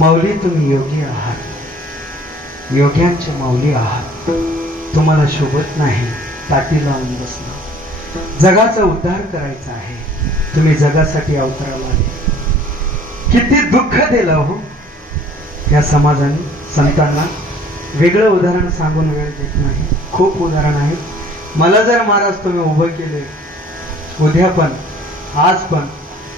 माऊली तुम्ही योगी आहात, योग्यांचे माऊली आहात. तुम्हाला शोभत नाही ताटी लावून बसणं. जगाचा उद्धार करायचा आहे, तुम्ही जगासाठी अवतराला आले. किती दुःख दिलं हो या समाजाने. संतांना वेगळं उदाहरण सांगून वेळ देत नाही. खूप उदाहरण आहे. मला जर महाराज तुम्ही उभं केले, उद्या पण आज पण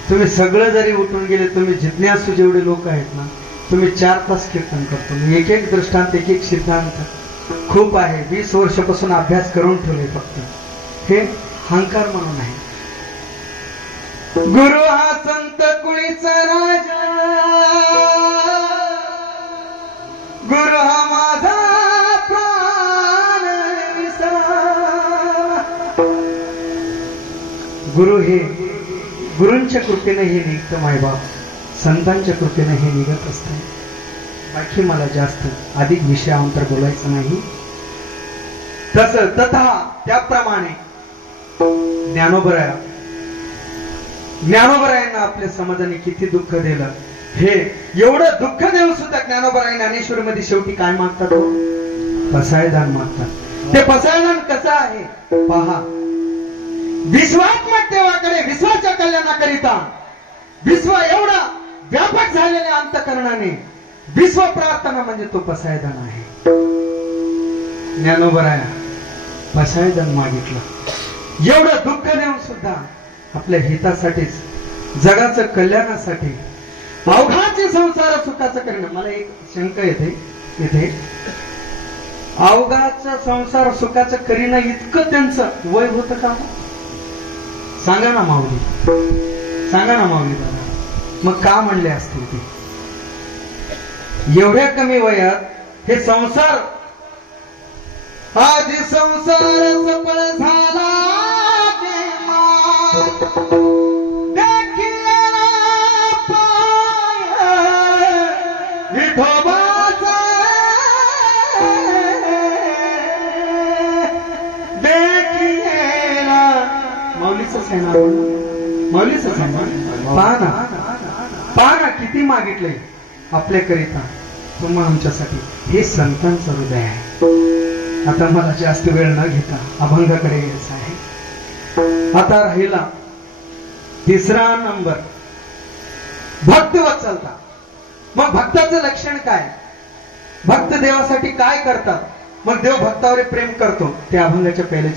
तुम्ही सगळं जरी उठून गेले, तुम्ही जिज्ञासू जेवढे लोक आहेत ना, तुम्ही 4 तास कीर्तन करतो. एक एक दृष्टांत, एक एक सिद्धांत खूप आहे. 20 वर्षापासून अभ्यास करून ठेवले. फक्त हे अहंकार म्हणून आहे. गुरु हा संत कुळीचा राजा, गुरु हा माझा प्राण विसा. गुरु हे गुरूंच्या कृपेने हे निघतं मायबाप, संतांच्या कृपेने हे निघत असतं. बाकी मला जास्त अधिक विषयानंतर बोलायचं नाही. तसं तथा त्याप्रमाणे ज्ञानोबरायांना आपल्या समाजाने किती दुःख दिलं. हे एवढं दुःख देऊन सुद्धा ज्ञानोबराय ज्ञानेश्वरीमध्ये शेवटी काय मागतात? पसायदान मागतात. ते पसायदान कसं आहे पहा. विश्वात्मक देवाकडे विश्वाच्या कल्याणाकरिता विश्व एवढा व्यापक झालेल्या अंतःकरणाने विश्व प्रार्थना म्हणजे तो पसायदान आहे. ज्ञानोबराया पसायदान मागितलं. एवढं दुःख देऊन सुद्धा आपल्या हितासाठीच, जगाचं कल्याणासाठी, अवघाचे संसार सुखाचं करणं. मला एक शंका येते इथे. अवघाचा संसार सुखाचं करीना इतकं त्यांचं वय होतं का? सांगा ना माऊली, सांगा ना माऊली दादा. मग का म्हणले असतील ते? एवढ्या कमी वयात हे संसार, आधी संसार सफळ झाला विठोबाचा देखिएला. माऊलीच सेना, माऊलीच सेना. पाना पाना किती मागितले आपल्याकरिता, तुम्हा आमच्यासाठी. हे संतांचं हृदय आहे. आता मला जास्त वेळ न घेता अभंगाकडे यायचं आहे. आता राहिला 3रा नंबर, भक्तवत्सलता. मग भक्ताचं लक्षण काय? भक्त देवासाठी काय करतात? मग देव भक्तावर प्रेम करतो. ते अभंगाच्या पहिले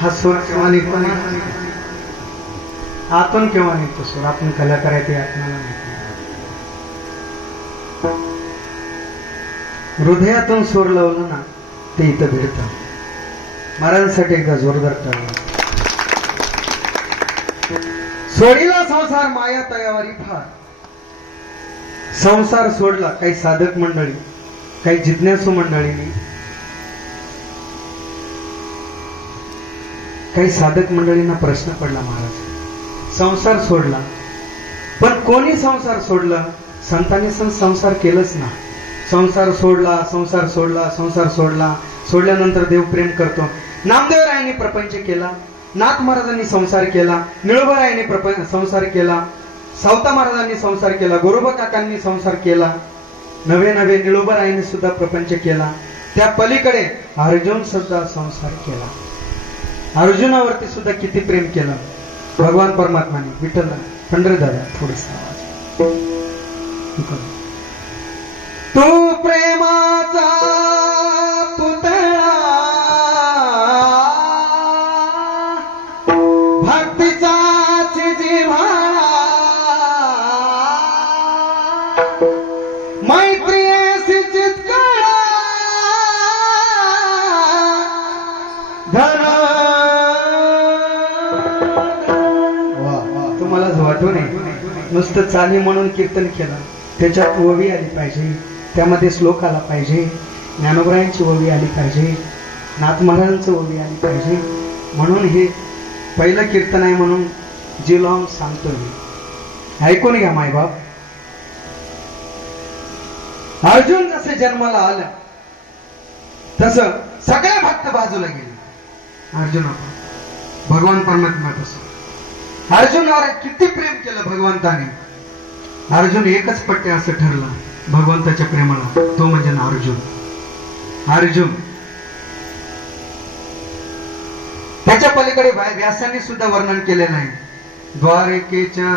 हा सूर केव्हा निघतो नाही, आतून केव्हा निघतो सूर, आपण कलाकार आहे ते आपल्याला माहिती. हृदयातून सूर लावलं ना ते इथं भिडतं. महाराजांसाठी एकदा जोरदार टाळ्या. सोडीला संसार माया तयावारी फार. संसार सोडला. काही साधक मंडळी, काही जिज्ञासू मंडळींनी, काही साधक मंडळींना प्रश्न पडला, महाराज संसार सोडला, पण कोणी संसार सोडला? संतांनी संसार केलंच ना. संसार सोडला, संसार सोडला, संसार सोडला, सोडल्यानंतर देव प्रेम करतो. नामदेवरायांनी प्रपंच केला, नाथ महाराजांनी संसार केला, निळोबारायांनी संसार केला, सावता महाराजांनी संसार केला, गोरोबा काकांनी संसार केला, नवे नवे निळोबारायांनी सुद्धा प्रपंच केला. त्या पलीकडे अर्जुन सुद्धा संसार केला. अर्जुनावरती सुद्धा किती प्रेम केलं भगवान परमात्माने. विठ्ठल पंढरीदादा थोडस तू प्रेमाचा पुतळा, भक्तीचाच जिव्हाळा, मैत्रीशी चितकळा, धन. तुम्हालाच वाटू नये नुसतं चाली म्हणून कीर्तन केलं, त्याच्यात ओवी आली पाहिजे, त्यामध्ये श्लोक आला पाहिजे, ज्ञानोबरायांची ओवी आली पाहिजे, नाथ महाराजांची ओवी आली पाहिजे. म्हणून हे पहिलं कीर्तन आहे म्हणून जी लॉंग सांगतो मी. ऐकून घ्या मायबाप. अर्जुन जसे जन्माला आला तसं सगळे भक्त बाजूला गेले. अर्जुन भगवान परमात्मा तसं अर्जुनावर किती प्रेम केलं भगवंताने. अर्जुन एकच पट्टे असं ठरलं भगवंताच्या प्रेमाला, तो म्हणजे ना अर्जुन. अर्जुन त्याच्या पलीकडे व्यासांनी सुद्धा वर्णन केलेलं आहे. द्वारकेच्या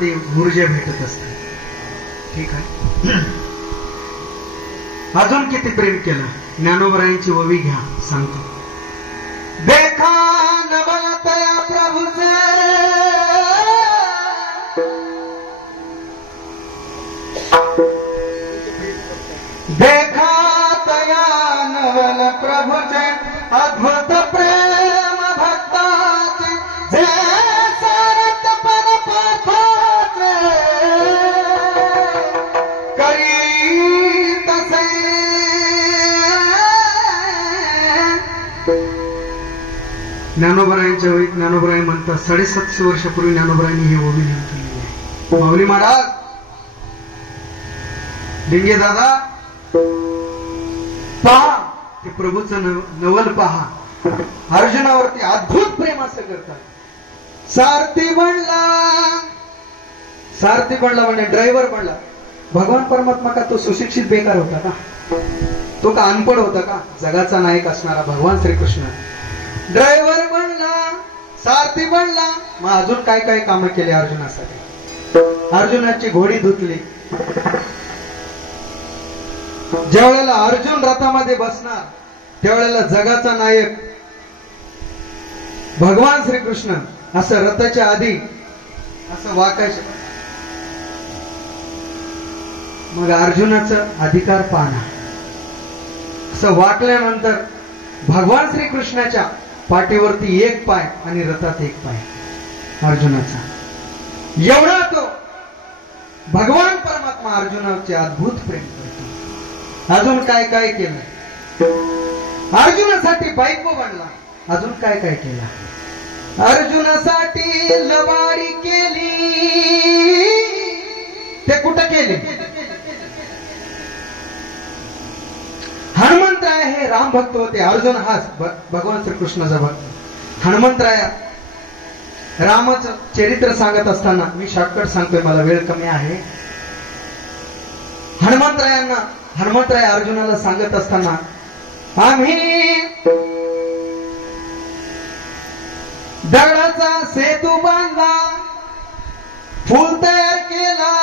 ते ऊर्जा भेटत असते. ठीक आहे. अजून किती प्रेम केलं. ज्ञानोबरायांची ओवी घ्या, सांगतो. देखा नवल तया प्रभू से, देखा तया नवल प्रभू से, अद्भुत प्रेम भक्ताचे, जे सारत पर पार्थाचे, करी तसे ज्ञानोबरायांच्या वेळी ज्ञानोबराय म्हणतात 750 वर्षापूर्वी ज्ञानोबरायांनी ही ओवी लिहून ठेवलेली आहे. माऊली महाराज, डिंगे दादा, पहा ते प्रभूचं नवल पहा. अर्जुनावरती अद्भुत प्रेम असं करतात. सारथी बनला म्हणजे ड्रायव्हर बनला. भगवान परमात्मा का तो सुशिक्षित बेकार होता का? तो का अनपढ होता का? जगाचा नायक असणारा भगवान श्रीकृष्ण ड्रायव्हर बनला, सारथी बनला. मग अजून काय काय कामं केली अर्जुनासाठी. अर्जुनाची घोडी धुतली. ज्या वेळेला अर्जुन रथामध्ये बसणार त्यावेळेला जगाचा नायक भगवान श्रीकृष्ण असं रथाच्या आधी असं वाकायचं. मग अर्जुनाचा अधिकार पाहणं. असं वाकल्यानंतर भगवान श्रीकृष्णाच्या पाठीवरती एक पाय आणि रथात एक पाय अर्जुनाचा. एवढा तो भगवान परमात्मा अर्जुनाचे अद्भुत प्रेम करतो. अजून काय काय केलं. अर्जुनासाठी बायको बनला. अजून काय काय केलं. अर्जुनासाठी लबाडी केली. ते कुठं केले. हनुमंतराय हे राम भक्त होते. अर्जुन हा भगवान श्रीकृष्णाचा भक्त. हनुमंतराय रामाचं चरित्र सांगत असताना, मी शॉर्टकट सांगतोय, मला वेळ कमी आहे. हनुमंतराय अर्जुनाला सांगत असताना, आम्ही दगडाचा सेतू बांधला, फूल तयार केला,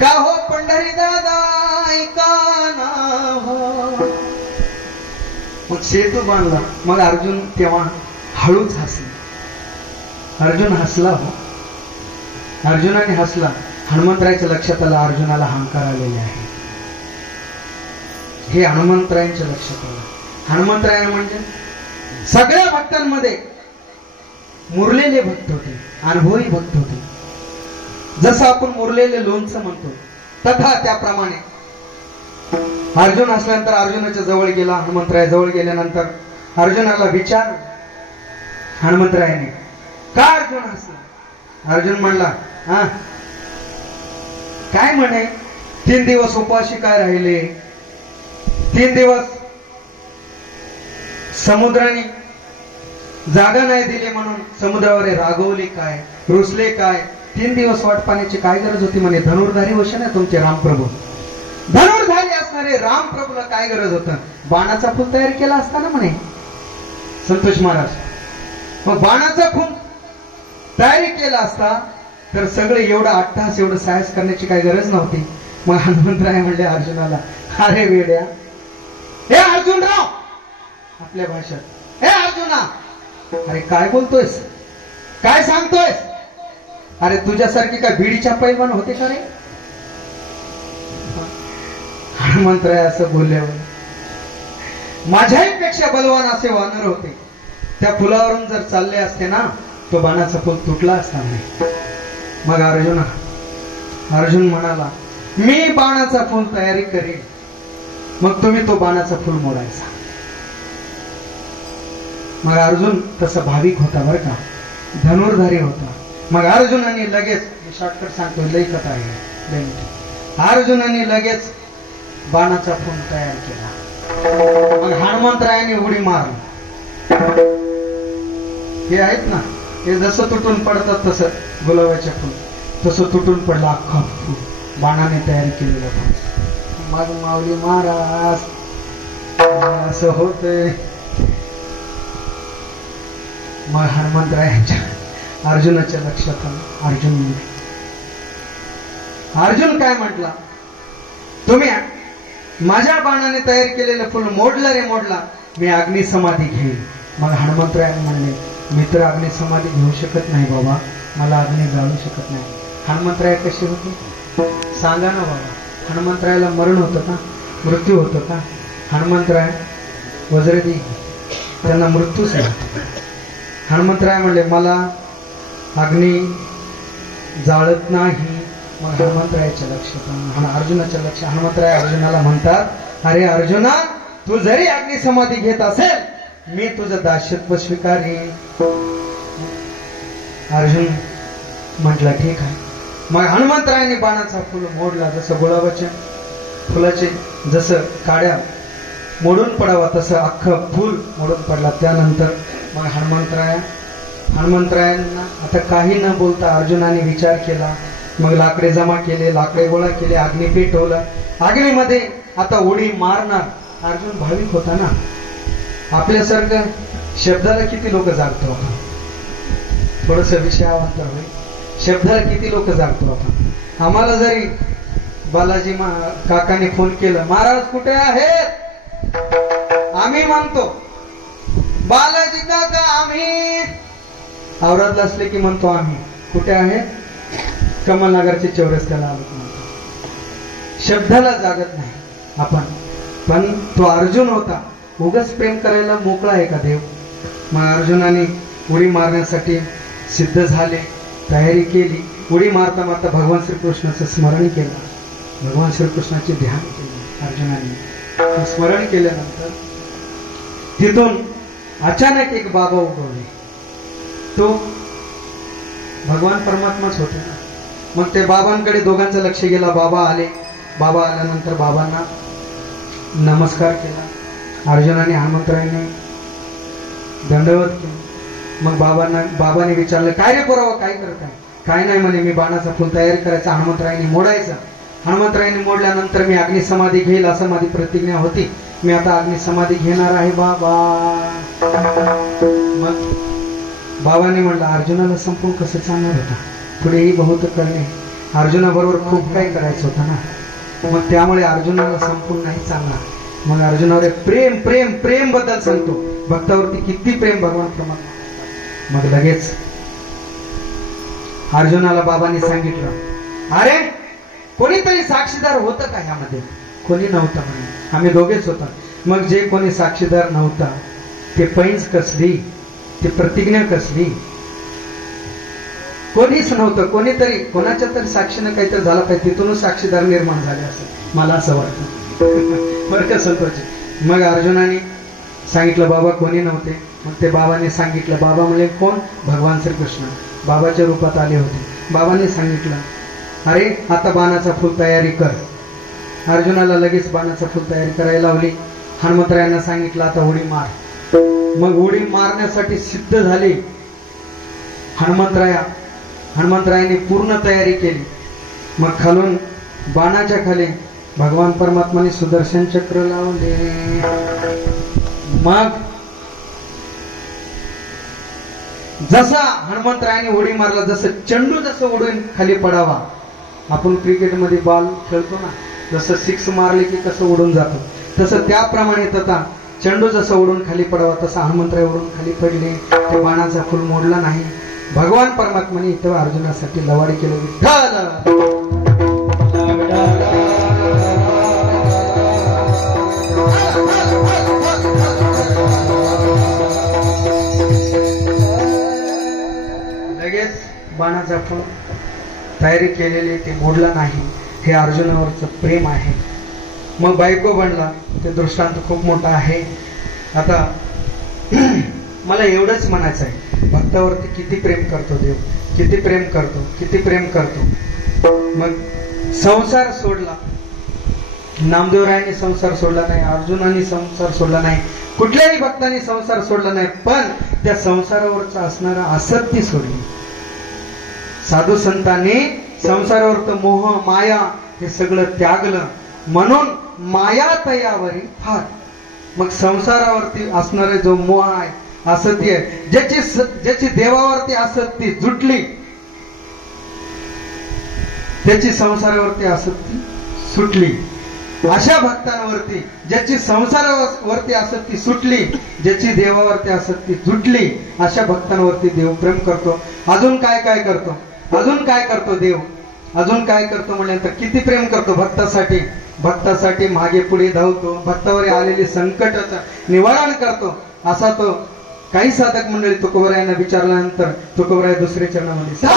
का हो पंढरी दादा ऐका ना हो. मग सेतू बांधला. मग अर्जुन तेव्हा हळूच हसला. अर्जुन हसला हो. अर्जुनाने हसला. हनुमंतरायच्या लक्षात आलं अर्जुनाला अहंकार आलेले आहे. हे हनुमंतरायांच्या लक्षात आलं. हनुमंतराय म्हणजे सगळ्या भक्तांमध्ये मुरलेले भक्त होते, अनुभवी भक्त होते. जसं आपण मुरलेले लोणचं म्हणतो तथा त्याप्रमाणे अर्जुन असल्यानंतर अर्जुनाच्या जवळ गेला. हनुमंतराय जवळ गेल्यानंतर अर्जुनाला विचार हनुमंतरायाने, का अर्जुन हसला. अर्जुन म्हणला, हा काय म्हणे, 3 दिवस उपाशी काय राहिले. 3 दिवस समुद्राने जागा नाही दिली म्हणून समुद्रावर रागवले काय, रुसले काय. 3 दिवस वाट पाण्याची काय गरज होती म्हणे. धनुर्धारी वशन आहे तुमचे रामप्रभू. धनुर्धारी असणारे रामप्रभूला काय गरज होतं. बाणाचा फूल तयार केला असता ना म्हणे संतोष महाराज. मग बाणाचा फूल तयारी केला असता तर सगळे एवढा अट्टहास एवढं साहस करण्याची काही गरज नव्हती. मग हनुमंतराय म्हणले अर्जुनाला, अरे वेड्या, हे अर्जुनराव आपल्या भाषेत, हे अर्जुना, अरे काय बोलतोयस, काय सांगतोयस. अरे तुझ्यासारखी काय भिडीच्या पैलवान होते का रे. हनुमंतराय असं बोलल्यावर, माझ्याही पेक्षा बलवान असे वानर होते. त्या फुलावरून जर चालले असते ना तो बाणाचा फूल तुटला असता नाही. मग अर्जुन म्हणाला, मी बाणाचा फूल तयारी करेन, मग तुम्ही तो बाणाचा फूल मोडायचा. मग अर्जुन तसा भाविक होता बरं का, धनुर्धारी होता. मग अर्जुनाने लगेच, शॉर्टकट सांगतो, लई कथा आहे. अर्जुनाने लगेच बाणाचा फूल तयार केला. मग हनुमंतरायाने उडी मारली. हे आहेत ना, हे जसं तुटून पडतात तसं गुलाबाच्या फूल तसं तुटून पडला अख्खा फूल, बाणाने तयार केलेला फूल. मग माऊली महाराज असं होतंय. मग हनुमंतरायांच्या अर्जुनाच्या लक्षात आलं. अर्जुन काय म्हटला, तुम्ही माझ्या बाणाने तयार केलेलं फुल मोडलं रे मोडला, मी अग्नि समाधी घेईन. मग हनुमंतराय म्हणले, मी तर अग्नि समाधी घेऊ शकत नाही बाबा, मला अग्नी जाळू शकत नाही. हनुमंतराय कसे होते सांगा ना बाबा. हनुमंतरायाला मरण होतं का, मृत्यू होतं का? हनुमंतराय वज्रदी, त्यांना मृत्यूच नाही. हनुमंतराय म्हणले, मला अग्नी जाळत नाही. मग हनुमंतरायाच्या लक्षात, अर्जुनाच्या लक्षात, हनुमंतराय अर्जुनाला म्हणतात, अरे अर्जुना, तू जरी अग्नि समाधी घेत असेल, मी तुझं दास्यत्व स्वीकारेन. अर्जुन म्हटलं ठीक आहे. मग हनुमंतरायाने बाणाचा फुल मोडला. जसं गुलाबाच्या फुलाचे जसं काड्या मोडून पडावा तसं अख्खं फुल मोडून पडला. त्यानंतर मग हनुमंतरायांना आता काही न बोलता अर्जुनाने विचार केला. मग लाकडे जमा केले, लाकडे गोळा केले, अग्नी पेटवलं. अग्नीमध्ये आता उडी मारणार. अर्जुन भाविक होता ना, आपल्यासारखं शब्दाला किती लोक जागतो आपण, थोडस विषयावंतर होईल. शब्दाला किती लोक जागतो आपण. आम्हाला जरी बालाजी काकाने फोन केलं, महाराज कुठे आहेत, आम्ही म्हणतो बालाजी काका आम्ही औरातला असले की म्हणतो आम्ही कुठे आहे, कमलनगरच्या चौरस्त्याला आलो म्हणतो. शब्दाला जागत नाही आपण. पण तो अर्जुन होता, उगाच प्रेम करायला मोकळा आहे का देव. मग अर्जुनाने उडी मारण्यासाठी सिद्ध झाले, तयारी केली. उडी मारता मारता भगवान श्रीकृष्णाचं स्मरण केलं, भगवान श्रीकृष्णाचे ध्यान केले अर्जुनाने. स्मरण केल्यानंतर तिथून अचानक एक बाबा उगवले. तो भगवान परमात्माच होते ना. मग ते बाबांकडे दोघांचं लक्ष गेला. बाबा आले. बाबा आल्यानंतर बाबांना नमस्कार केला. अर्जुनाने हनुमंतरायाने दंडवत केला. मग बाबाने विचारलं, काय रे पोरावा, काय करत आहे? काय नाही म्हणे, मी बाणाचा फुल तयार करायचा, हनुमंतरायाने मोडायचं. हनुमंतरायाने मोडल्यानंतर मी अग्नि समाधी घेईल असं माझी प्रतिज्ञा होती. मी आता अग्नि समाधी घेणार आहे बाबा. मग बाबाने म्हणलं, अर्जुनाला संपून कसं चालणार होता, पुढेही बहुत करणे, अर्जुनाबरोबर खूप काही करायचं होतं ना. मग त्यामुळे अर्जुनाला संपून नाही चालणार. मग अर्जुनावर प्रेम प्रेम प्रेम बद्दल सांगतो, भक्तावरती किती प्रेम भगवान परमात्मा. मग लगेच अर्जुनाला बाबांनी सांगितलं, अरे कोणीतरी साक्षीदार होतं का ह्यामध्ये? कोणी नव्हतं म्हणे, आम्ही दोघेच होतो. मग जे कोणी साक्षीदार नव्हता ते पैंज कसली, ती प्रतिज्ञा कसली, कोणीच नव्हतं. कोणीतरी कोणाच्या तरी साक्षीनं काहीतरी झालं पाहिजे, तिथूनच साक्षीदार निर्माण झाले असं मला असं वाटतं बरं का संतोषजी. मग अर्जुनाने सांगितलं, बाबा कोणी नव्हते. मग ते बाबाने सांगितलं. बाबा म्हणजे कोण? भगवान श्रीकृष्ण बाबाच्या रूपात आले होते. बाबांनी सांगितलं, अरे आता बाणाचा फुल तयारी कर. अर्जुनाला लगेच बाणाचा फुल तयारी करायला लावली. हनुमंतरायांना सांगितलं, आता उडी मार. मग उडी मारण्यासाठी सिद्ध झाले हनुमंतरायाने पूर्ण तयारी केली. मग खालून बाणाच्या खाली भगवान परमात्माने सुदर्शन चक्र लावले. मग जसा हनुमंतरायाने उडी मारला, जसं चेंडू जसं उडून खाली पडावा, आपण क्रिकेटमध्ये बॉल खेळतो ना, जसं सिक्स मारले की कसं उडून जातो, तसं त्याप्रमाणे तथा चेंडू जसं उडून खाली पडावा तसा हनुमंतराय उडून खाली पडले. ते बाणाचा फुल मोडला नाही. भगवान परमात्माने इथं अर्जुनासाठी लवाडी केलं. लगेच बाणाचा फुल तयारी केलेली ते मोडला नाही. हे अर्जुनावरचं प्रेम आहे. मग बायको बनला. ते दृष्टांत खूप मोठा आहे. आता मला एवढंच म्हणायचं आहे, भक्तावरती किती प्रेम करतो देव, किती प्रेम करतो, किती प्रेम करतो. मग संसार सोडला. नामदेवरायाने संसार सोडला नाही, अर्जुनाने संसार सोडला नाही, कुठल्याही भक्ताने संसार सोडला नाही, पण त्या संसारावरचं असणारं आसक्ती सोडली. साधू संतांनी संसारावरचं मोह माया हे सगळं त्यागलं. म्हणून माया तयावरी फार. मग संसारावरती असणारे जो मोह आहे, आसक्ती आहे, ज्याची देवावरती आसक्ती जुटली, त्याची संसारावरती आसक्ती सुटली. अशा भक्तांवरती ज्याची संसारावरती आसक्ती सुटली, ज्याची देवावरती आसक्ती जुटली, अशा भक्तांवरती देव प्रेम करतो. अजून काय काय करतो, अजून काय करतो देव, अजून काय करतो म्हटल्यानंतर किती प्रेम करतो भक्तासाठी. भक्तासाठी मागे पुढे धावतो, भक्तावर आलेली संकटाचं निवारण करतो. असा तो काही साधक मंडळी तुकोबरायांना विचारल्यानंतर तुकोबराय दुसरे चरणामध्ये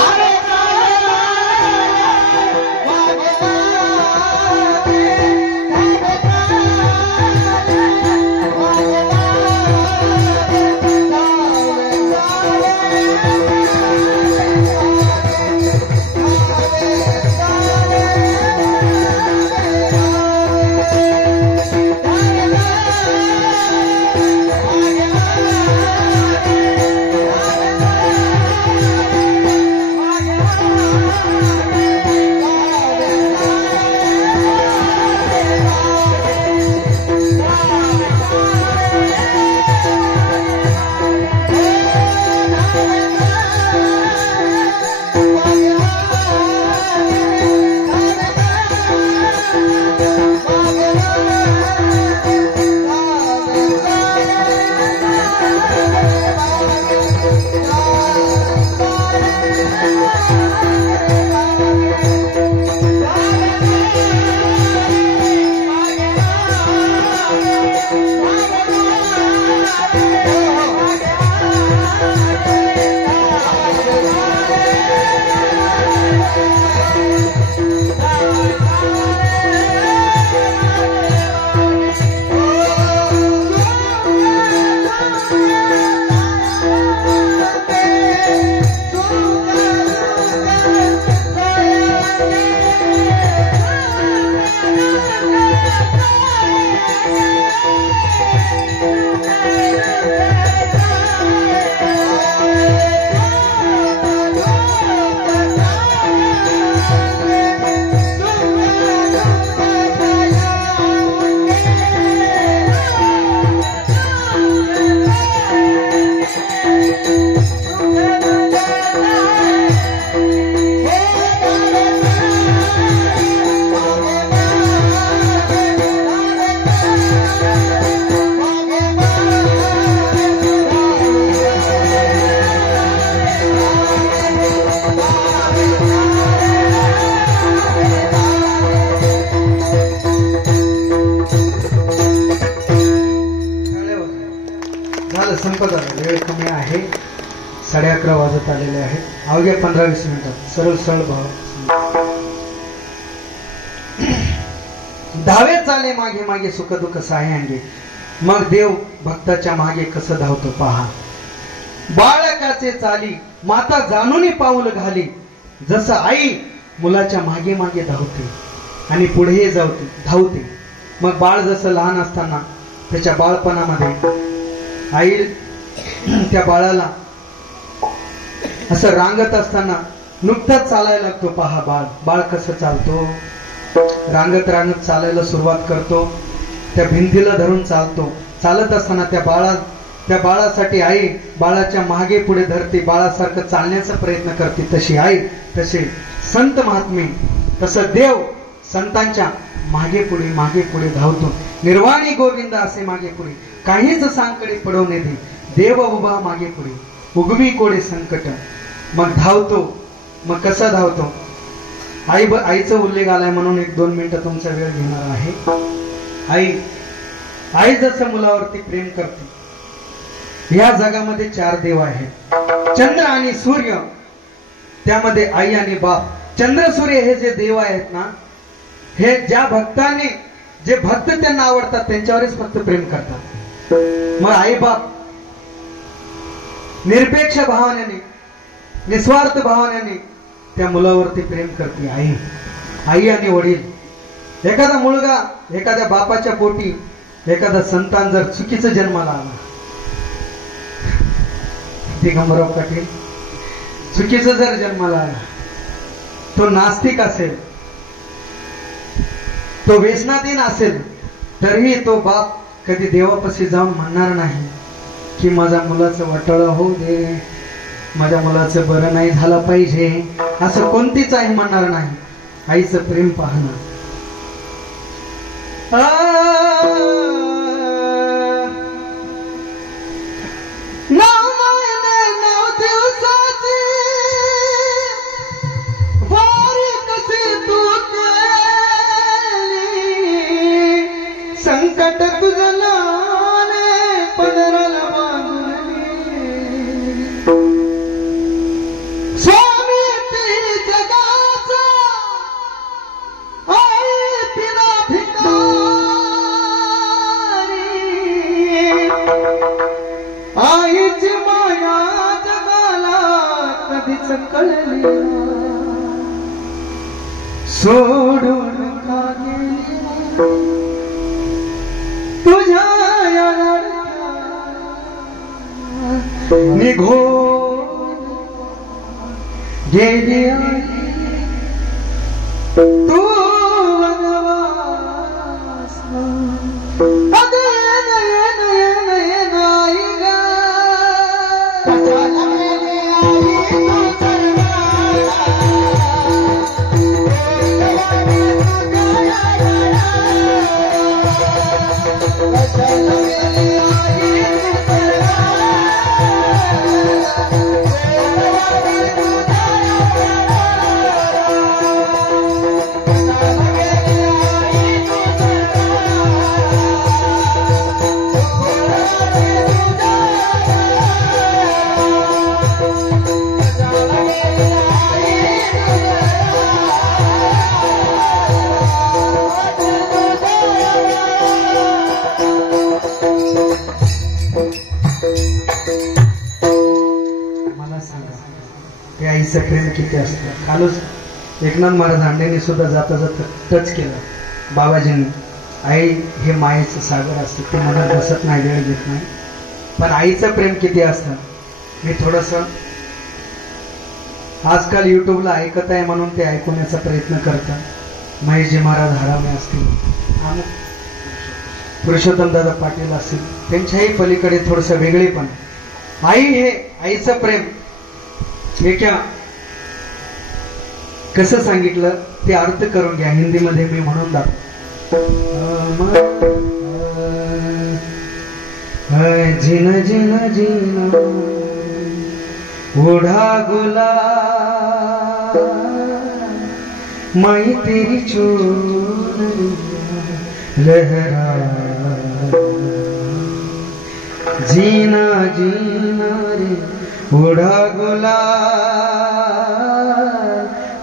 वेळ कमी आहे, 11:30 वाजत आलेले आहेत. अवघ्या 15-20 मिनिटात सरळ भाव. धावे चाले मागे मागे सुख दुःख साह्यांगे. मग देव भक्ताच्या मागे कसं धावतो पहा. बाळकाचे चाली माता जाणून पाऊल घाली. जसं आई मुलाच्या मागे मागे धावते आणि पुढे धावते. मग बाळ जसं लहान असताना त्याच्या बाळपणामध्ये आई त्या बाळाला असं रांगत असताना नुकताच चालायला लागतो पहा. बाळ कसं चालतो, रांगत रांगत चालायला सुरुवात करतो. त्या भिंतीला धरून चालतो. चालत असताना त्या बाळासाठी आई बाळाच्या मागे पुढे धरते, बाळासारखं चालण्याचा प्रयत्न करते. तशी आई, तसे संत महात्मे, तसं देव संतांच्या मागे पुढे धावतो. निर्वाणी गोविंद असे मागे पुढे काहीच सांकडे पडवणे दे. देव उभा मागे पुढे उगवी कोडे संकट. मग धावतो. मग कसा धावतो, आईचा उल्लेख आलाय म्हणून 1-2 मिनिटं तुमचा वेळ घेणार आहे. आई जसं मुलावरती प्रेम करते. या जगामध्ये 4 देव आहेत, चंद्र आणि सूर्य. त्यामध्ये आई आणि बाप. चंद्र सूर्य हे जे देव आहेत ना, हे ज्या भक्ताने, जे भक्त त्यांना आवडतात त्यांच्यावरच फक्त प्रेम करतात. मग आई बाप निरपेक्ष भावनेने, निस्वार्थ भावनेने त्या मुलावरती प्रेम करते. आई आणि वडील. एखादा मुलगा एखाद्या बापाच्या पोटी, एखादा संतान जर चुकीचं जन्माला आला, दिगंबराव पाटील, चुकीचं जर जन्माला आला, तो नास्तिक असेल, तो व्यसनाधीन असेल, तरीही तो बाप कधी देवापाशी जाऊन म्हणणार नाही की माझ्या मुलाचं वाटोळं होऊ दे, माझ्या मुलाचं बरं नाही झालं पाहिजे, असं कोणतीच आई म्हणणार नाही. आईचं प्रेम पाहणं. संकट तुझं लाने पदराला बांधून स्वामी ती जगाचा आई तिला भिकारी आईची माया जगाला कधीच कळली सोडून का गेली तुझ्या या निघो गेली तू वनवास आईचं प्रेम किती असतं. कालच एकनाथ महाराज हांडेंनी सुद्धा जाता जाता टच केलं बाबाजींनी. आई हे मायेचं सागर असतं, ते मनात बसत नाही, वेळ घेत नाही, पण आईचं प्रेम किती असतं. मी थोडस आजकाल युट्यूबला ऐकत आहे म्हणून ते ऐकवण्याचा प्रयत्न करतात. महेशजी महाराज हरावणे असतील, पुरुषोत्तम दादा पाटील असतील, त्यांच्याही पलीकडे थोडस वेगळे पण आई हे आईचं प्रेम हे क्या कसं सांगितलं ते अर्थ करून घ्या. हिंदीमध्ये मी म्हणून दाखव. जिन जिन जिन ओढ़ा गुलाब मैं तेरी चोरियां लहरा जीना जीना रे ओढ़ा गुलाब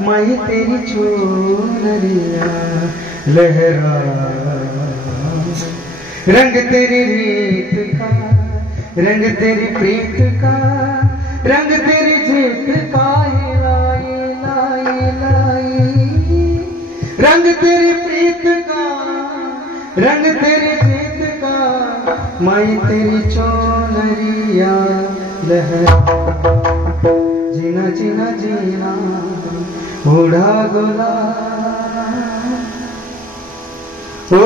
मैं तेरी चोरियां लहरा रंग तेरी रीत का रंग तेरी प्रीत का रंग तेरी जीत का लाई लाई लाई रंग तेरी प्रीत का रंग तेरी जीत का मैं तेरी चोनरिया लहरा जीना जीना जीना उड़ा गुलाब ओ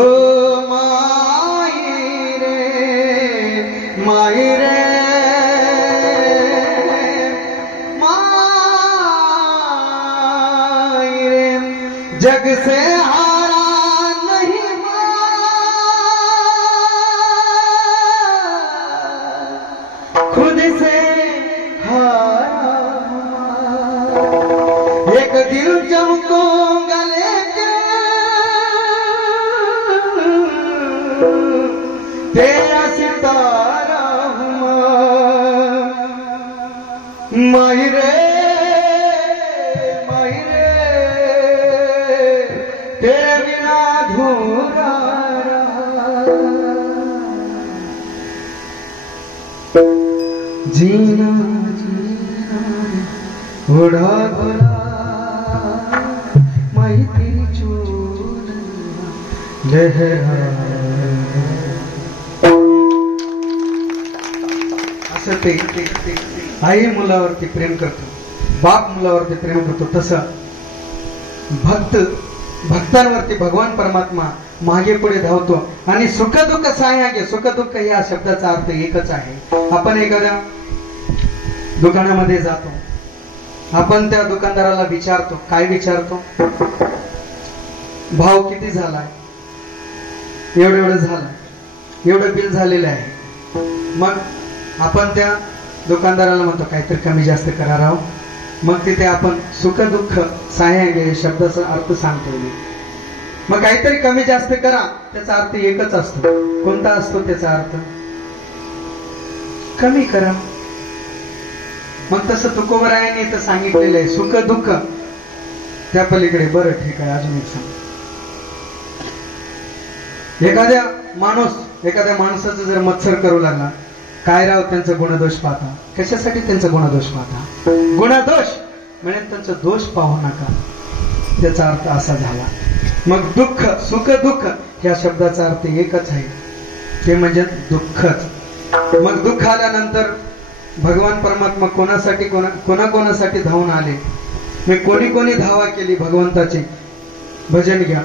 माई रे जग से हारा नहीं खुद से हारा एक दिल चमकूंगा लेके तेरा सितारा हुआ माही रे तेरे बिना अधूरा जीना जीना उड़ा गुलाब मैं तेरी चोरियां लहरा. असं ते आई मुलावरती प्रेम करतो, बाप मुलावरती प्रेम करतो, तसं भक्तांवरती भगवान परमात्मा मागे पुढे धावतो आणि सुख दुःख साह्यांगे, सुख दुःख या शब्दाचा अर्थ एकच आहे. आपण एखाद्या दुकानामध्ये जातो, आपण त्या दुकानदाराला विचारतो, काय विचारतो? भाव किती झालाय? एवढं झालं, एवढं बिल झालेलं आहे. मग आपण त्या दुकानदाराला म्हणतो काहीतरी कमी जास्त करा राव. मग तिथे आपण सुख दुःख साह्यांगे शब्दाचा अर्थ सांगतो. मग काहीतरी कमी जास्त करा, त्याचा अर्थ एकच असतो. कोणता असतो त्याचा अर्थ? कमी करा. मग तसं तुकोबरायांनी इथं सांगितलेलं आहे, सुख दुःख त्या पलीकडे. बरं ठीक आहे, अजून एक सांग. एखाद्या माणसाचं जर मत्सर करू लागला, काय राव त्यांचा गुणदोष पाहता? कशासाठी त्यांचा गुणदोष पाहता? गुणदोष म्हणजे त्यांचा दोष पाहू नका, त्याचा अर्थ असा झाला. मग दुःख, सुख दुःख या शब्दाचा अर्थ एकच आहे, ते म्हणजे दुःखच. मग दुःख आल्यानंतर भगवान परमात्मा कोणासाठी धावून आले? मी कोणी धावा केली भगवंताची? भजन घ्या.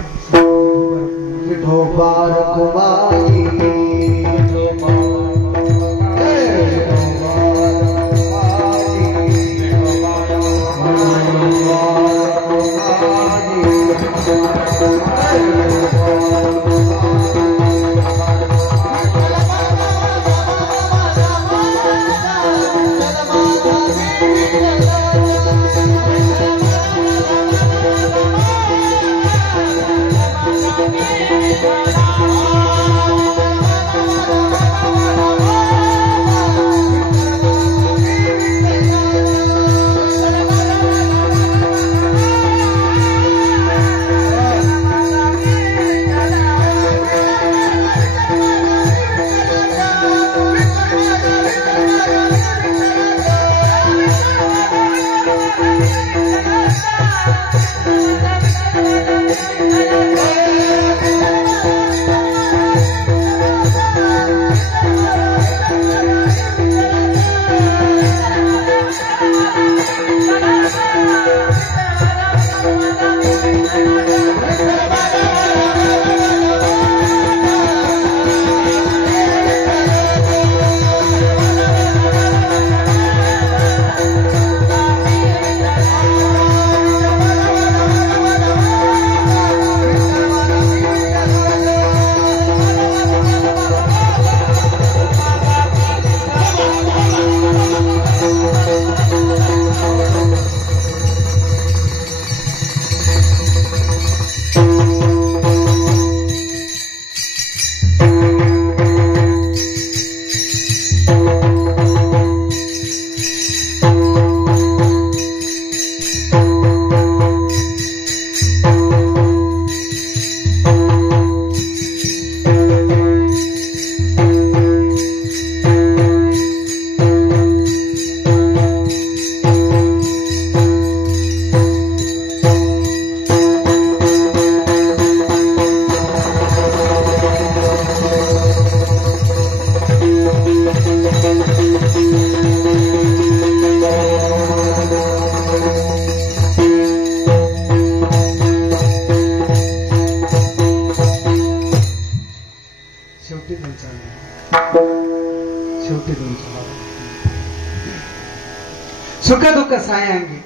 सुख दुःख सायांगी.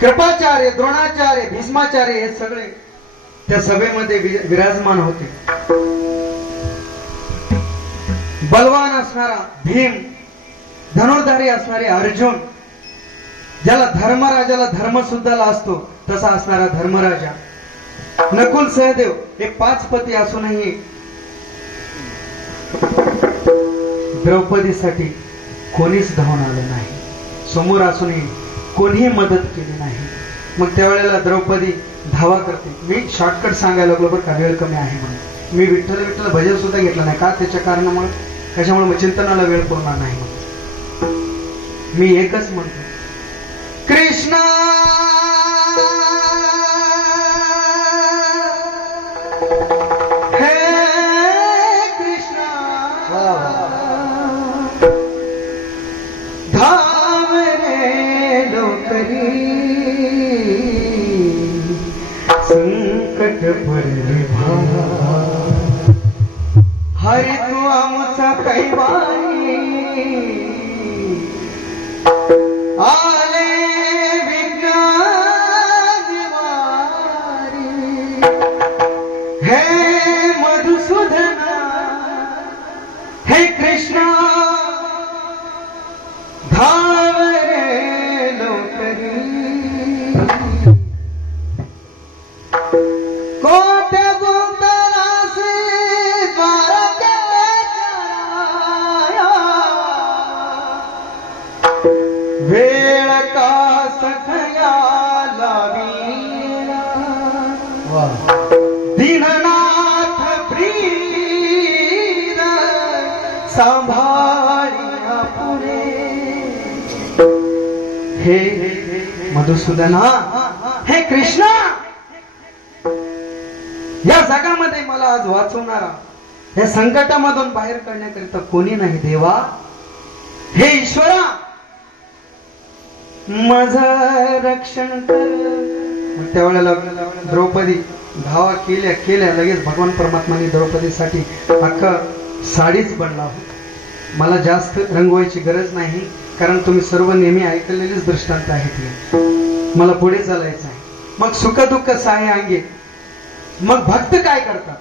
कृपाचार्य, द्रोणाचार्य, भीष्माचार्य हे सगळे त्या सभेमध्ये विराजमान होते. बलवान असणारा भीम, धनुर्धारी असणारे अर्जुन, ज्याला धर्मराजाला धर्म सुद्धा असतो तसा असणारा धर्मराजा, नकुल, सहदेव हे 5 पती असूनही द्रौपदीसाठी कोणीच धावून आलं नाही. समोर असूनही कोणीही मदत केली नाही. मग त्यावेळेला द्रौपदी धावा करते. मी शॉर्टकट सांगायला लागलो बरं का, वेळ कमी आहे म्हणून. मी विठ्ठल विठ्ठल भजन सुद्धा घेतलं नाही का, त्याच्या कारणामुळे कशामुळे मग चिंतनाला वेळ पुरणार नाही म्हणून मी एकच म्हणतो, कृष्णा हे कृष्णा धाम रे लोकरी संकट पर भाई. आले विज्ञान वारी हे मधुसूदना हे कृष्णा धावरे लोकरी कोट गुंतरासे वेळ का सखया लावीला दीननाथ प्रीत सांभाळिया पुणे हे मधुसूदना हे कृष्णा या जगामध्ये मला आज वाचवणारा या संकटामधून बाहेर काढण्याकरिता कोणी नाही देवा हे ईश्वरा माझं रक्षण कर त्यावेळेला द्रौपदी धावा केल्या लगेच भगवान परमात्माने द्रौपदीसाठी अख्खा साडीच बनला मला जास्त रंगवायची गरज नाही कारण तुम्ही सर्व नेहमी ऐकलेलेच दृष्टांत आहेत मला पुढे चालायचं आहे मग सुख दुःख सहाय्य अंगे मग भक्त काय करतात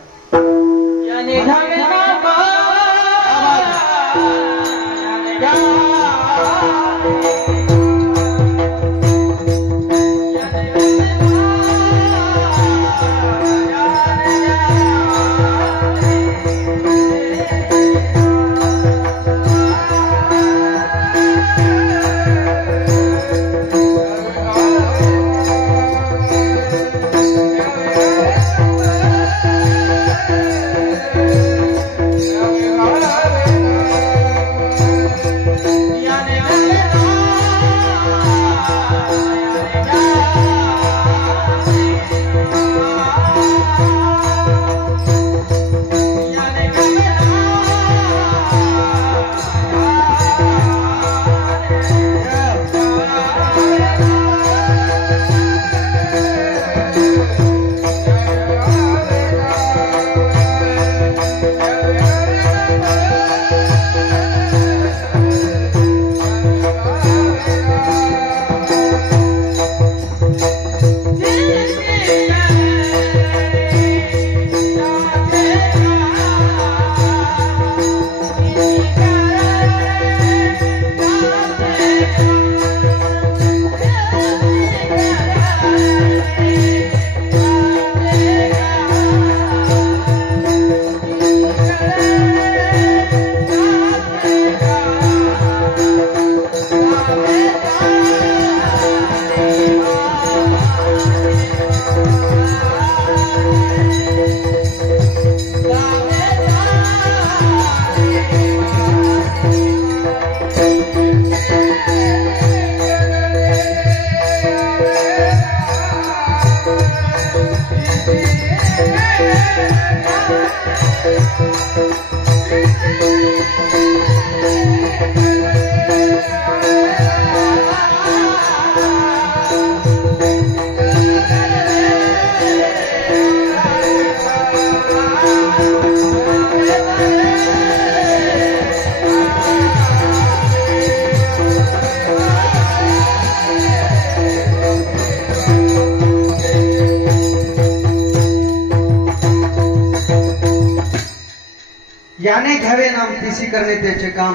याने घ्यावे नाम तिसी करणे त्याचे काम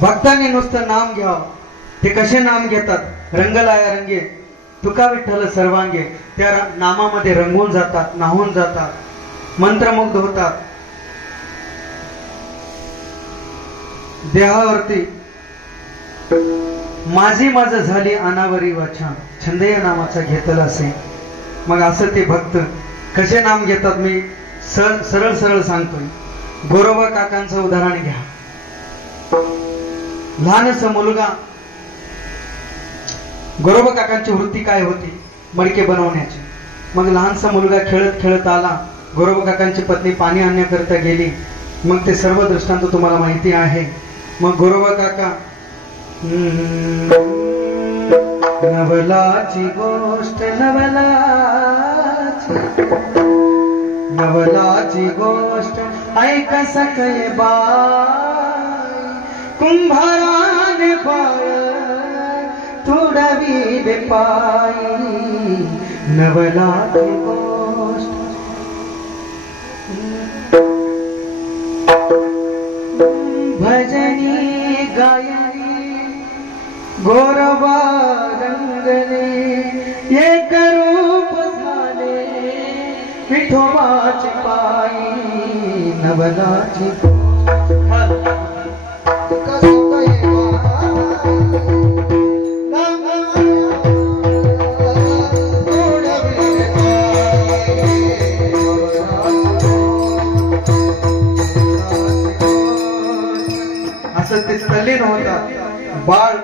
भक्तांनी नुसतं नाम घ्यावं ते कसे नाम घेतात रंगलाया रंगे तुका विठ्ठल सर्वांगे त्या नामामध्ये रंगून जातात नाहून जातात मंत्रमुग्ध होतात देहावरती माझं झाली अनावरी वाचा छंदय नामाचा घेतला असे मग असं ते भक्त कसे नाम घेतात मी सरळ सरळ सांगतोय गोरोबा काकांचं उदाहरण घ्या लहानसा मुलगा गोरोबा काकांची वृत्ती काय होती मडके बनवण्याची मग लहानसा मुलगा खेळत खेळत आला गोरोबा काकांची पत्नी पाणी आणण्याकरता गेली मग ते सर्व दृष्टांत तुम्हाला माहिती आहे मग गोरोबा काका नवलाची गोष्ट नवलाची गोष्ट ऐक सखे बाई कुंभाराने बाळ तुडवी पायी नवलाची गोष्ट भजनी गायनी गोरबा रंगले एक रूप झाले विठोबाची पायी नवलाची असं ते तल्लीन होता. बाळ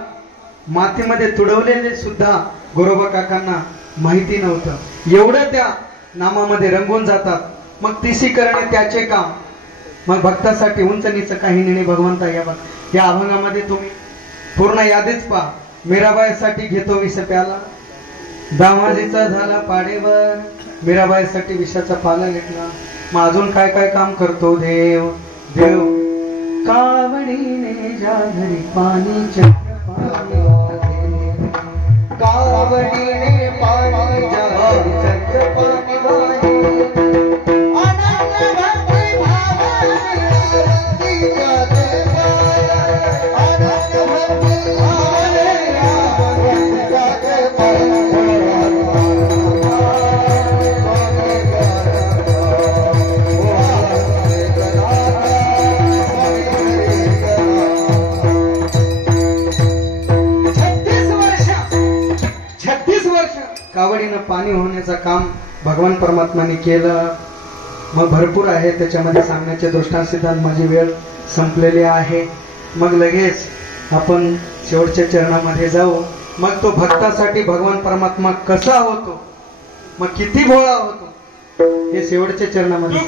मातीमध्ये तुडवलेले सुद्धा गोरोबा काकांना माहिती नव्हतं. एवढं त्या नामामध्ये रंगून जातात. मग तिसी करणे त्याचे काम. मग भक्तासाठी उंच नीच काही निर्णय भगवंता या अभंगामध्ये तुम्ही पूर्ण यादीच पहा. मीराबाईसाठी घेतो विष प्याला, दामाजीचा झाला पाडेवर, मीराबाईसाठी विषाचा पाला घेतला. मग अजून काय काय काम करतो देव देव. कावडीने जागरी पाणी चक्र कावडीने पाणी जागरी चक्र पाणी वाहे. कावडीनं पाणी होण्याचं काम भगवान परमात्माने केलं. मग भरपूर आहे त्याच्यामध्ये सांगण्याचे दृष्टांत. माझी वेळ संपलेली आहे. मग लगेच आपण शेवटच्या चरणामध्ये जाऊ. मग तो भक्तासाठी भगवान परमात्मा कसा होतो, मग किती भोळा होतो हे शेवटच्या चरणामध्ये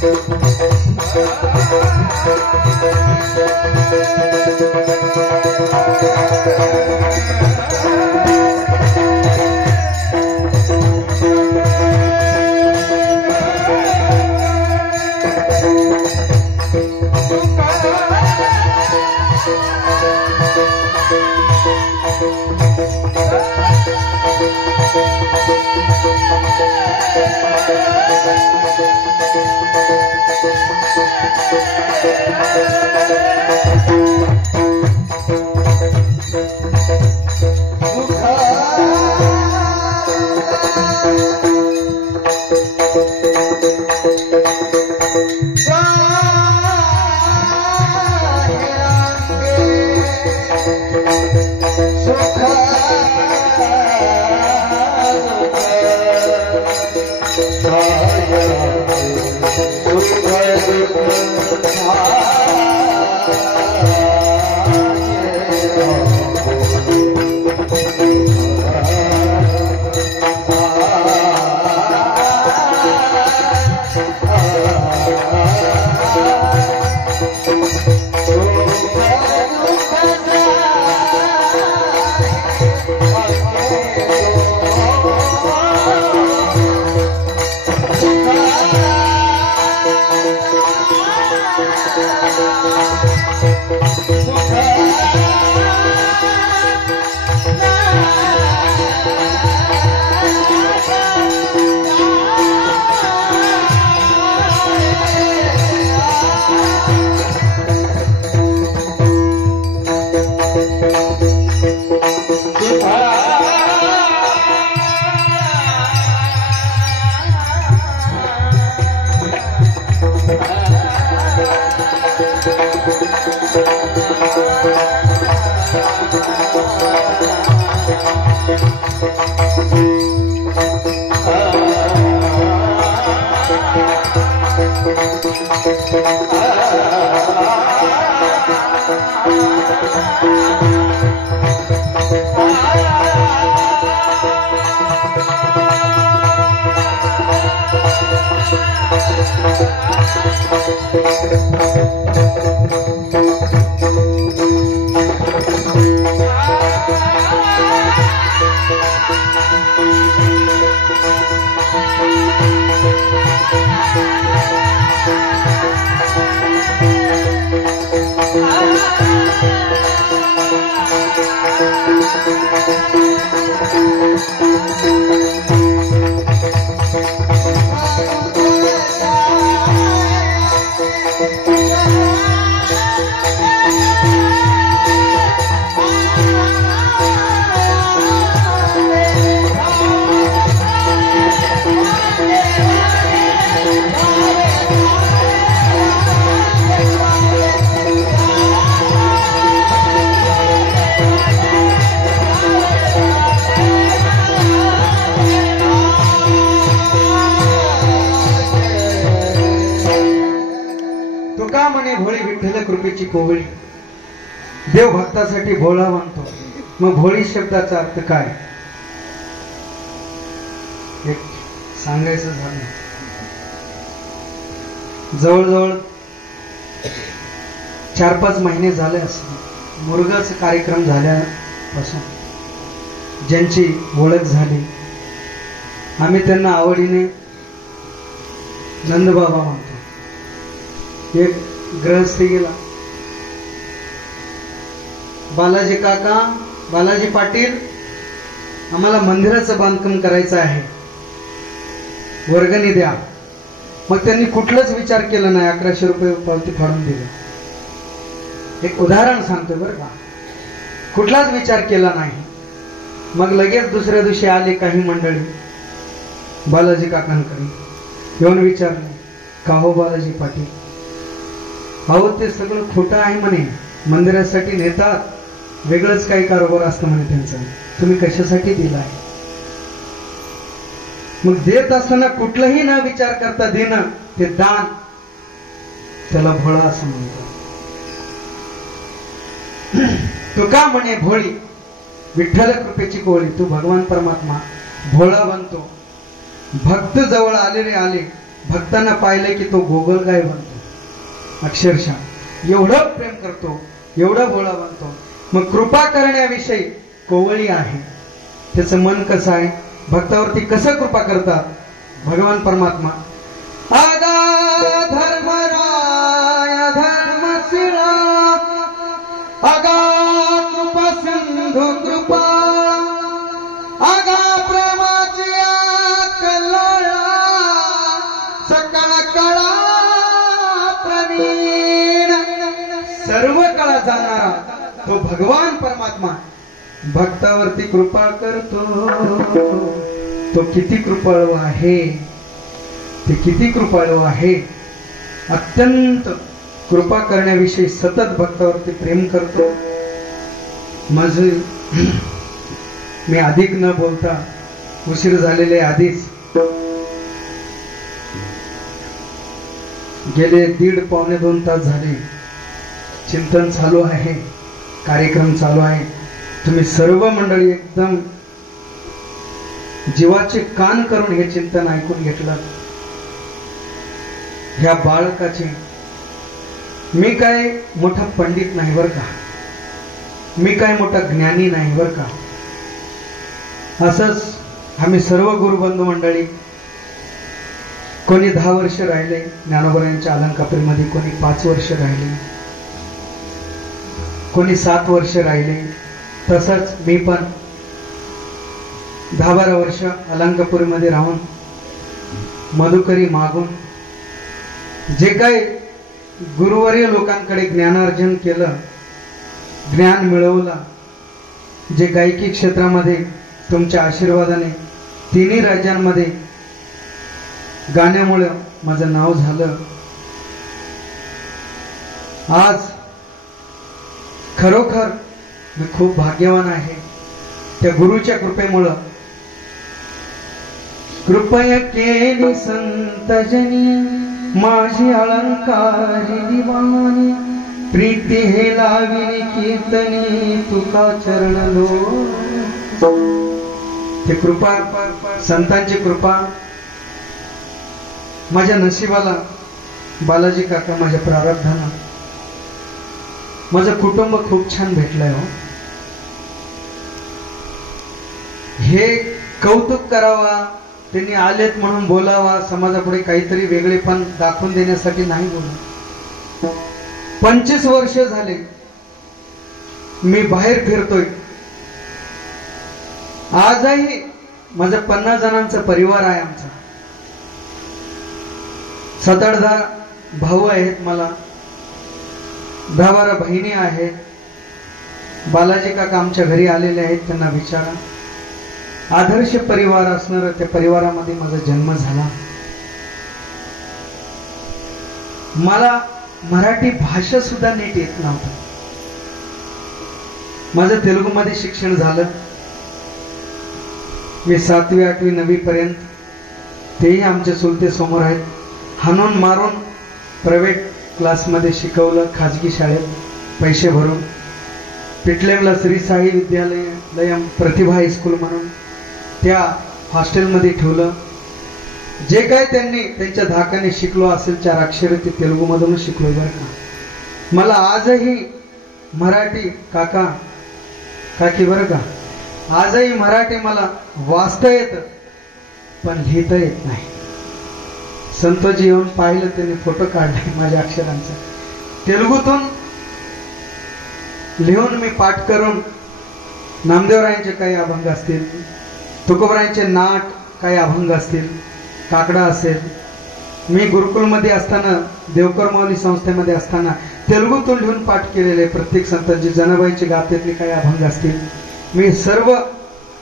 Thank you. कृपेची कोवळी देव भक्तासाठी भोळा म्हणतो. मग भोळी शब्दाचा अर्थ काय एक सांगायचं झालं, जवळजवळ 4-5 महिने झाले असं मुरगाचा कार्यक्रम झाल्यापासून ज्यांची ओळख झाली आम्ही त्यांना आवडीने नंदबाबा म्हणतो. एक ग्रहस्थी गेला, बालाजी काका, बालाजी पाटील, आम्हाला मंदिराचं बांधकाम करायचं आहे, वर्गणी द्या. मग त्यांनी कुठलाच विचार केला नाही, 1100 रुपये पावती फाडून दिले. एक उदाहरण सांगतो बरं का, कुठलाच विचार केला नाही. मग लगेच दुसऱ्या दिवशी आले काही मंडळी बालाजी काकांकडे येऊन विचारले, का हो बालाजी पाटील, अहो ते सगळं खोटं आहे म्हणे, मंदिरासाठी नेतात, वेगळंच काही कारोबार असतं म्हणे त्यांचं, तुम्ही कशासाठी दिलाय? मग देत असताना कुठलंही न विचार करता देणं ते दान, त्याला भोळा असं म्हणतात. तू का म्हणे भोळी, विठ्ठल कृपेची कोळी, तू भगवान परमात्मा भोळा बनतो. भक्त जवळ आले रे आले, भक्तांना पाहिलं की तो गोगलगाय बनतो. अक्षरशः एवढं प्रेम करतो एवढा भोळा बनतो. मग कृपा करण्याविषयी कोवळी आहे. त्याचं मन कसं आहे, भक्तावरती कसं कृपा करतात भगवान परमात्मा. आगा धर्मराय धर्मशिला आगा कृपा सिंधू कृपा आगा प्रेमाची कल्लोळा सकळ कळा प्रवीण. सर्व कळा जाणारा तो भगवान परमात्मा भक्तावरती कृपा करतो. तो किती कृपाळू आहे, ते किती कृपाळू आहे. अत्यंत कृपा करण्याविषयी सतत भक्तावरती प्रेम करतो. माझे मी अधिक न बोलता, उशीर झालेले आधीच गेले 1.5-2 तास झाले. चिंतन चालू आहे, कार्यक्रम चालू आहे. तुम्ही सर्व मंडळी एकदम जीवाचे कान करून हे चिंतन ऐकून घेतलं. ह्या बाळकाचे मी काय मोठा पंडित नाही बर का, मी काय मोठा ज्ञानी नाही बर का. असंच आम्ही सर्व गुरुबंधू मंडळी, कोणी 10 वर्ष राहिले ज्ञानोबरायांच्या अलंकापुरीमध्ये, कोणी 5 वर्ष राहिले, कोणी 7 वर्ष राहिले. तसंच मी पण 10-12 वर्ष अलंकापुरीमध्ये राहून मधुकरी मागून जे काही गुरुवर्य लोकांकडे ज्ञानार्जन केलं, ज्ञान मिळवलं, जे गायकी क्षेत्रामध्ये तुमच्या आशीर्वादाने 3 राज्यांमध्ये गाण्यामुळे माझं नाव झालं. आज खरोखर मी खूप भाग्यवान आहे त्या गुरुच्या कृपेमुळं. कृपया केली संतजनी माझी अलंकारी दिवाणी, प्रीती हे लाविली कीर्तनी तुका चरण लो. ते कृपा, संतांची कृपा माझ्या नशिबाला, बालाजी काका माझ्या प्रारब्धाला माझं कुटुंब खूप छान भेटलंय हो. हे कौतुक करावा, त्यांनी आलेत म्हणून बोलावा, समाजापुढे काहीतरी वेगळेपण दाखवून देण्यासाठी नाही बोलत. 25 वर्ष झाले मी बाहेर फिरतोय. आजही माझा 50 जणांचा परिवार आहे. आमचा 7-8 भाऊ आहेत, मला 10-12 बहिणी आहेत. बालाजी काका आमच्या घरी आलेले आहेत, त्यांना विचारा. आदर्श परिवार असणार त्या परिवारामध्ये माझा जन्म झाला. मला मराठी भाषा सुद्धा नीट येत नव्हतं. माझं तेलुगूमध्ये शिक्षण झालं. मी 7वी 8वी 9वी पर्यंत, तेही आमचे चुलते समोर आहेत, हाणून मारून प्रायव्हेट क्लासमध्ये शिकवलं, खाजगी शाळेत पैसे भरून. पिटलेमला श्री साई विद्यालय प्रतिभा हायस्कूल म्हणून त्या हॉस्टेलमध्ये ठेवलं. जे काय त्यांनी त्यांच्या धाकाने शिकलो असेल 4 अक्षरे ते तेलुगू मधूनच शिकलो बरं का. मला आजही मराठी काका काकी बरं का, आजही मराठी मला वाचता येतं पण लिहिता येत नाही. संतोजी येऊन पाहिलं, त्यांनी फोटो काढले माझ्या अक्षरांचा. तेलुगूतून लिहून मी पाठ करून नामदेवरायांचे काही अभंग असतील, तुकोबरायांचे नाट काही अभंग असतील, काकडा असेल. मी गुरुकुलमध्ये असताना, देवकर मौली संस्थेमध्ये असताना तेलुगूतून लिहून पाठ केलेले प्रत्येक संतांची, जनाबाईचे गाथेतले काही अभंग असतील. मी सर्व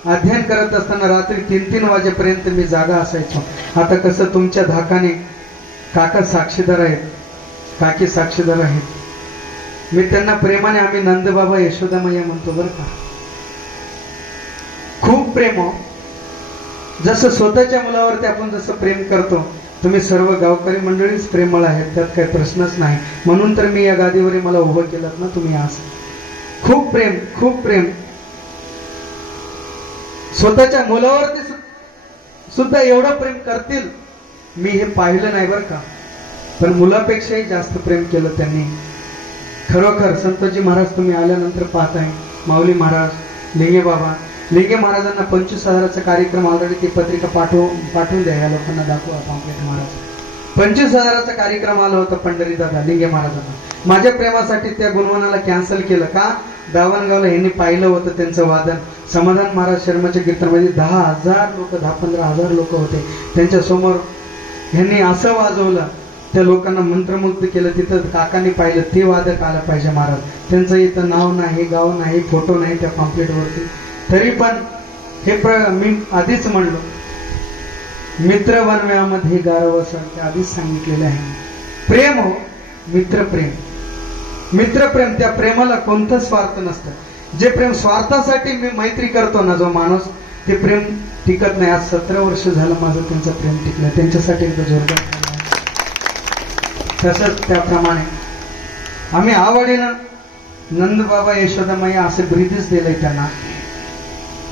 अध्ययन करत असताना रात्री 3-3 वाजेपर्यंत मी जागा असायचो. आता कसं तुमच्या धाकाने काका साक्षीदार आहेत, काकी साक्षीदार आहेत. मी त्यांना प्रेमाने आम्ही नंदबाबा यशोदामय्या म्हणतो बरं का. खूप प्रेम हो. जसं स्वतःच्या मुलावरती आपण जसं प्रेम करतो, तुम्ही सर्व गावकरी मंडळीच प्रेमळ आहेत, त्यात काही प्रश्नच नाही. म्हणून तर मी या गादीवर मला उभं केलं ना तुम्ही आज. खूप प्रेम, खूप प्रेम. स्वतःच्या मुलावरती सुद्धा एवढं प्रेम करतील मी हे पाहिलं नाही बरं का. पण मुलापेक्षाही जास्त प्रेम केलं त्यांनी. खरोखर संतोजी महाराज तुम्ही आल्यानंतर पाहताय, माऊली महाराज, लिंगे बाबा, लिंगे महाराजांना 25,000चा कार्यक्रम ऑलरेडी ती पत्रिका पाठवून द्या, या लोकांना दाखवा पॉम्पलेट महाराज. 25,000चा कार्यक्रम आला होता पंढरी दादा लिंगे महाराजांना. माझ्या प्रेमासाठी त्या गुणवनाला कॅन्सल केलं का? दावणगावला यांनी पाहिलं होतं त्यांचं वादन. समाधान महाराज शर्माच्या कीर्तनामध्ये 10,000 लोक, 10-15,000 लोक होते. त्यांच्या समोर यांनी असं वाजवलं, त्या लोकांना मंत्रमुग्ध केलं. तिथं काकांनी पाहिलं, ते वादक आलं पाहिजे महाराज. त्यांचं इथं नाव नाही, गाव नाही, फोटो नाही त्या पॉम्पलेटवरती. तरी पण हे मी आधीच म्हणलो, मित्र वनव्यामध्ये गारव असं आधीच सांगितलेलं आहे. प्रेम हो, मित्रप्रेम. मित्रप्रेम, त्या प्रेमाला कोणतं स्वार्थ नसतं. जे प्रेम स्वार्थासाठी मी मैत्री करतो ना जो माणूस, ते प्रेम टिकत नाही. आज 17 वर्ष झालं माझं त्यांचं प्रेम टिकलं. त्यांच्यासाठी एकदा जोरदार. तसंच त्याप्रमाणे आम्ही आवडीनं नंदबाबा यशोदामाई असे ब्रीदच दिलंय त्यांना.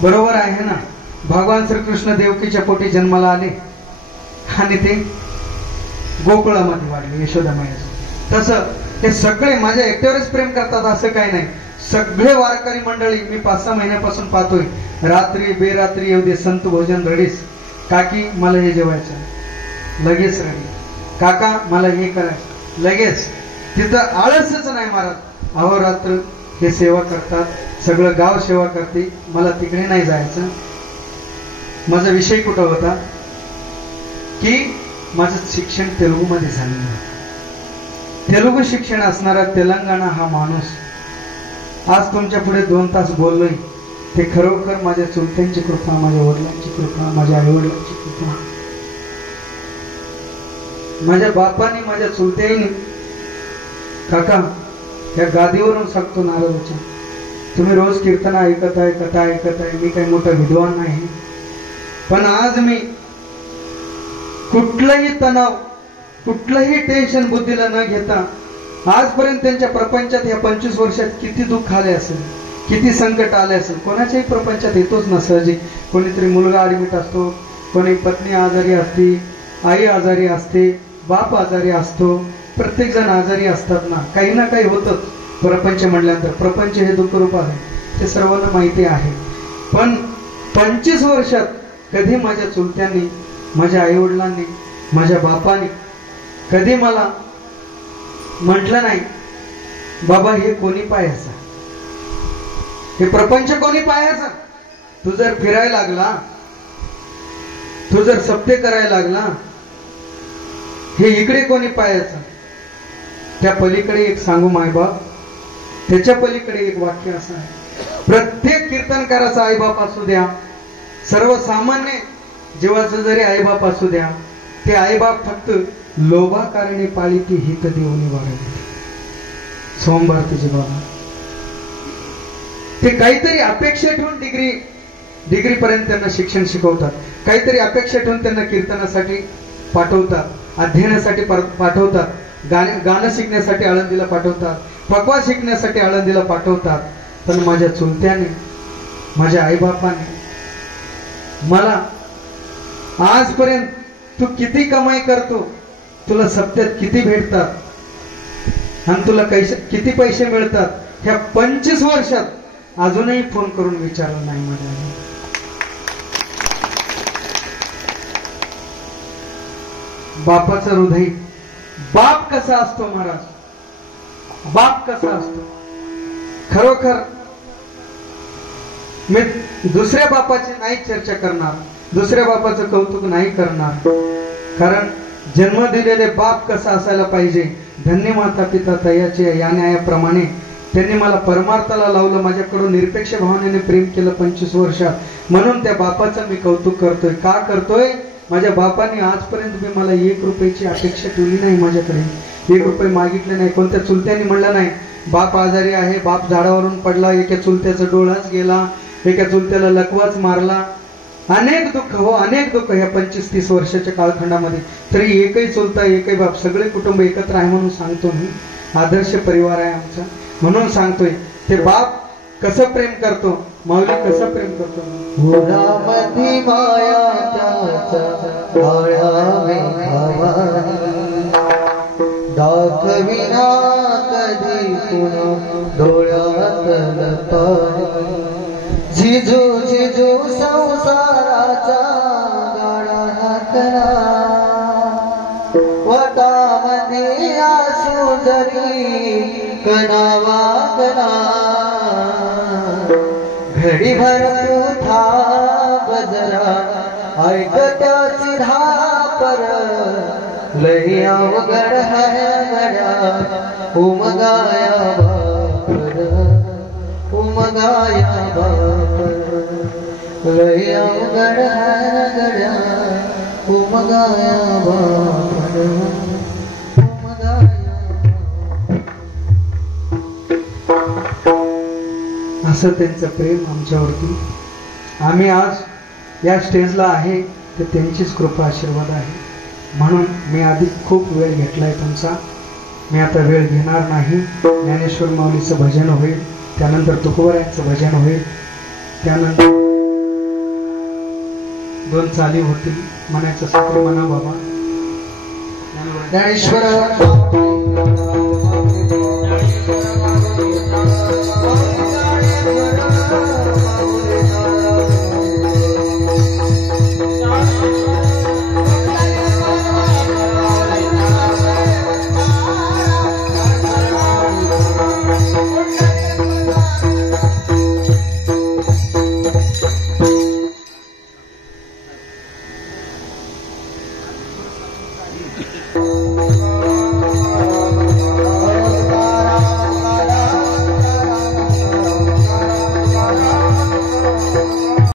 बरोबर आहे ना? भगवान श्रीकृष्ण देवकीच्या पोटी जन्माला आले आणि ते गोकुळामध्ये वाढले यशोदामाई. तसं ते सगळे माझ्या एकट्यावरच प्रेम करतात असं काही नाही. सगळे वारकरी मंडळी मी 5-6 महिन्यापासून पाहतोय, रात्री बेरात्री येऊ दे, संत भोजन रडीस. काकी मला हे जेवायचं, लगेच रडी. काका मला हे करायचं, लगेच. तिथं आळसच नाही महाराज. अहोरात्र हे सेवा करतात, सगळं गाव सेवा करते. मला तिकडे नाही जायचं. माझा विषय कुठं होता की माझं शिक्षण तेलुगूमध्ये झालेलं होतं. तेलुगू शिक्षण असणारा तेलंगणा हा माणूस आज तुमच्या पुढे 2 तास बोललोय, ते खरोखर माझ्या चुलत्यांची कृपा, माझ्या वडिलांची कृपा, माझ्या आईवडिलांची कृपा. माझ्या बापाने, माझ्या चुलत्याने, काका या गादीवरून सांगतो नारळाच्या, तुम्ही रोज कीर्तन ऐकत आहे, कथा ऐकत आहे. मी काही मोठा विद्वान नाही, पण आज मी कुठलाही तणाव, कुठलंही टेन्शन बुद्धीला न घेता आजपर्यंत त्यांच्या प्रपंचात या 25 वर्षात किती दुःख आले असेल, किती संकट आले असेल. कोणाच्याही प्रपंचात येतोच ना सहजिक. कोणीतरी मुलगा ऍडमिट असतो, कोणी पत्नी आजारी असते, आई आजारी असते, बाप आजारी असतो, प्रत्येक जण आजारी असतात ना. काही ना काही होतच प्रपंच म्हणल्यानंतर. प्रपंच हे दुःखरूप आहे, ते सर्वांना माहिती आहे. पण 25 वर्षात कधी माझ्या चुलत्यांनी, माझ्या आईवडिलांनी, माझ्या बापाने कधी मला म्हटलं नाही, बाबा हे कोणी पाहायचं, हे प्रपंच कोणी पाहायचं. तू जर फिरायला लागला, तू जर सप्ते करायला लागला, हे इकडे कोणी पाहायचं. त्या पलीकडे एक सांगू मायबाप, त्याच्या पलीकडे एक वाक्य असं आहे, प्रत्येक कीर्तनकाराचा आईबाप असू द्या, सर्वसामान्य जीवाचं जरी आईबाप असू द्या, ते आईबाप फक्त लोभा कारणे पाळी ती हित देऊनी वाढवते. सोमवार तुझे बाबा ते काहीतरी अपेक्षा ठेवून डिग्री पर्यंत त्यांना शिक्षण शिकवतात, काहीतरी अपेक्षा ठेवून त्यांना कीर्तनासाठी पाठवतात, अध्ययनासाठी पाठवतात, गाणं शिकण्यासाठी आळंदीला पाठवतात, पकवास शिकण्यासाठी आळंदीला पाठवतात. पण माझ्या चुलत्याने, माझ्या आईबापाने मला आजपर्यंत तू किती कमाई करतो, तुला सप्त्यात किती भेटतात आणि तुला किती पैसे मिळतात, ह्या 25 वर्षात अजूनही फोन करून विचारलं नाही. माझ्या बापाचं हृदय, बाप कसा असतो महाराज, बाप कसा असतो. खरोखर मी दुसऱ्या बापाची नाही चर्चा करणार, दुसऱ्या बापाचं कौतुक नाही करणार, कारण जन्म दिलेले बाप कसा असायला पाहिजे. धन्य माता पिता तयाचे या न्यायाप्रमाणे त्यांनी मला परमार्थाला लावलं, माझ्याकडून निरपेक्ष भावनेने प्रेम केलं 25 वर्षात. म्हणून त्या बापाचं मी कौतुक करतोय. का करतोय? माझ्या बापाने आजपर्यंत मी मला 1 रुपयाची अपेक्षा ठेवली नाही, माझ्याकडे 1 रुपये मागितले नाही. कोणत्या चुलत्याने म्हणलं नाही बाप आजारी आहे, बाप झाडावरून पडला, एका चुलत्याचा डोळाच गेला, एका चुलत्याला लकवाच मारला. अनेक दुःख हो, अनेक दुःख ह्या 25-30 वर्षाच्या कालखंडामध्ये. तरी एकही चुलता, एकही बाप, सगळे कुटुंब एकत्र आहे म्हणून सांगतो मी. आदर्श परिवार आहे आमचा म्हणून सांगतोय. ते बाप कसं प्रेम करतो, माऊली कसं प्रेम करतो. उरामधी माया त्याचा दाखविना कधी ऐकून डोळ्यातलं पाणी झिजू झिजू संसाराचा गाडा हाकला वटामध्ये आसू जरी कणावा कणा घडीभर तू थांब जरा ऐक त्याची धापर लई अवघड है गड्या उमगाया बापर उमगाया बापर लई अवघड है गड्या उमगाया बापर उमगाया असं त्यांचं प्रेम आमच्यावरती आम्ही आज या स्टेजला आहे तर त्यांचीच कृपा आशीर्वाद आहे म्हणून मी आधी खूप वेळ घेतलाय तुमचा मी आता वेळ घेणार नाही ज्ञानेश्वर माऊलीचं भजन होईल त्यानंतर तुकोबरायांचं भजन होईल त्यानंतर 2 चाली होतील म्हणायचं सत्र म्हणा बाबा ज्ञानेश्वर